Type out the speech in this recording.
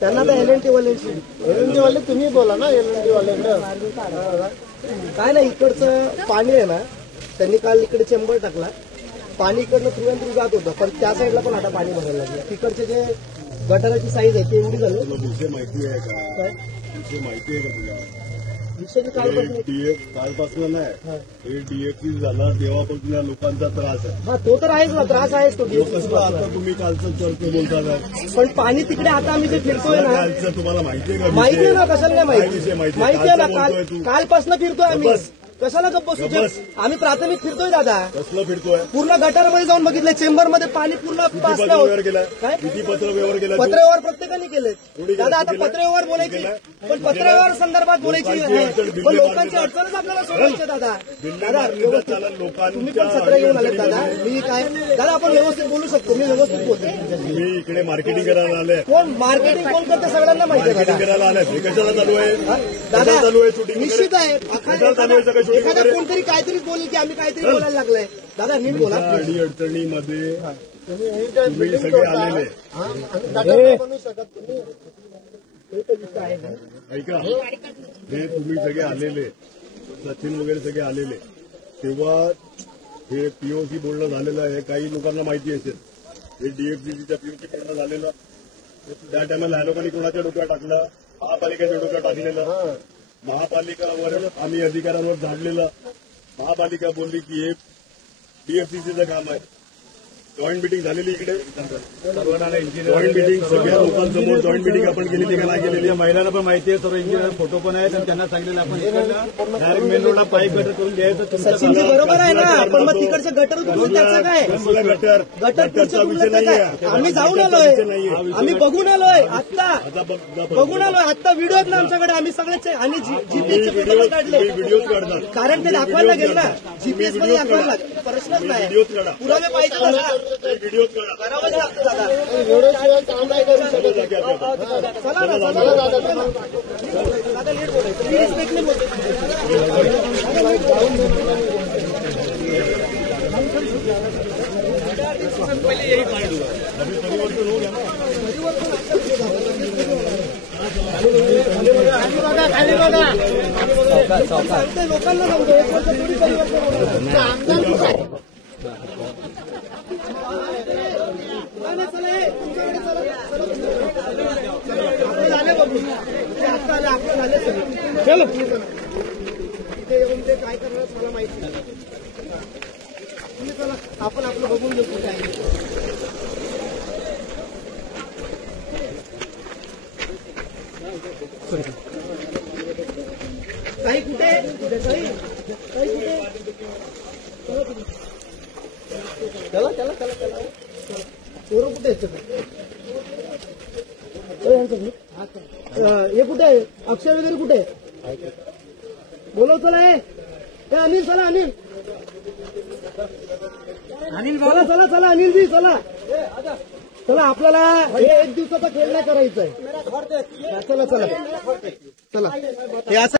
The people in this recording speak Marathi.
त्यांना तर LNT वाले तुम्ही बोला ना, LNT वाल्यांकडे काय नाही. इकडचं पाणी आहे ना, त्यांनी काल इकडे चेंबर टाकला, पाणी इकडनं थ्रू अँड थ्रू जात होतं, पण त्या साईडला पण आता पाणी भरायला लागलं. तिकडचे जे गटाराची साईज आहे ती एवढी झाली. विषय माहिती आहे का? काय विषय माहिती आहे का तुला? विषय कालपासून नाही, हे DFC झाला तेव्हापासून या लोकांचा त्रास आहे. हा, तो तर आहेच ना, त्रास आहेच तो. आता तुम्ही कालचं चर्चा बोलता, पण पाणी तिकडे आता आम्ही जे फिरतोय ना, कालचं तुम्हाला माहिती आहे का? माहिती आहे ना, कशाला नाही माहिती. माहिती आहे ना, कालपासून फिरतोय आम्ही. कशाला गप्प बसू? आम्ही प्राथमिक फिरतोय दादा. कसलं फिरतोय? पूर्ण गटारमध्ये जाऊन बघितलं, चेंबरमध्ये पाणी पूर्ण व्यवहार केला. किती पत्रव्यवहार केला? पत्रव्यवहार प्रत्येकाने केले दादा. आता पत्रव्यवहार बोलायची, पण पत्रव्यवहार संदर्भात बोलायची आहे, पण लोकांची अडचणच आपल्याला सोडायची दादा. दादा तुम्ही पण सत्र घेऊन आले दादा. मी काय दादा, आपण व्यवस्थित बोलू शकतो, मी व्यवस्थित बोलतो. मी इकडे मार्केटिंग करायला आले. कोण मार्केटिंग कोण करते सगळ्यांना माहिती आहे. करायला आले कशाला चालू आहे दादा? चालू आहे शूटिंग निश्चित आहे. एखादा कोणतरी काहीतरी बोलेल की आम्ही काहीतरी बोलायला लागलंय. दादा नीट बोला. अडचणीमध्ये तुम्ही सगळे आलेले ऐका, हे तुम्ही सगळे आलेले, सचिन वगैरे सगळे आलेले, तेव्हा हे POC बोलणं झालेलं आहे. काही लोकांना माहिती असेल, हे DFCCच्या POC बोलणं झालेलं. त्या टायमाला लोकांनी कोणाच्या डोक्यात टाकलं? महापालिकेच्या डोक्यात टाकलेलं. महापालिकावर आम्ही अधिकाऱ्यांवर झाडलेलं. महापालिका बोलली की हे DFCCचं काम आहे. जॉईंट मिटिंग झालेली इकडे, जॉईंट मिटिंग सगळ्या लोकांसमोर जॉईंट मिटिंग आपण केलेली का नाही केलेली? महिलांना पण माहिती आहे, सर्व इंजिनियर फोटो पण आहेत, आणि त्यांना सांगितलेलं आपण डायरेक्ट मेन रोडला पाईप गटर करून द्यायचं. सचिनजी बरोबर आहे ना, पण मग तिकडचे गटर तुमचं त्याचं काय? गटरचा विषय नाहीये. आम्ही जाऊन आलोय, आम्ही बघून आलोय, आत्ता बघून आलोय. आत्ता व्हिडिओ आहेत ना आमच्याकडे, आम्ही सगळ्याचे आणि जीपीएसचे फोटो काढले. व्हिडिओ काढतात, कारण ते दाखवायला लागेल ना, जीपीएस मध्ये दाखवायला लागेल. प्रश्नच नाही, पुरावे पाहिजे दादा. व्हिडिओ करावंच लागतं दादा. चला ना, दादा नीट बोलायचं, मी रिस्पेक्टने बोलतो. लोकांना सांगतो, 1 वर्ष थोडी परिवर्तन झाले बघू. आता आले, आपलं झाले सगळं. चलो तिथे येऊन ते काय करणार मला माहिती नाही. तुम्ही चला, आपण आपलं बघून घेऊ काय. काही कुठे, काही कुठे, चला चला चला चला. पोरं कुठे आहेत? हे कुठे आहे? अक्षय वगैरे कुठे आहे? बोलव चला. हे अनिल, चला अनिल, चला चला चला अनिलजी, चला चला. आपल्याला हे 1 दिवसाचा खेळ नाही करायचा आहे. चला चला चला. हे असं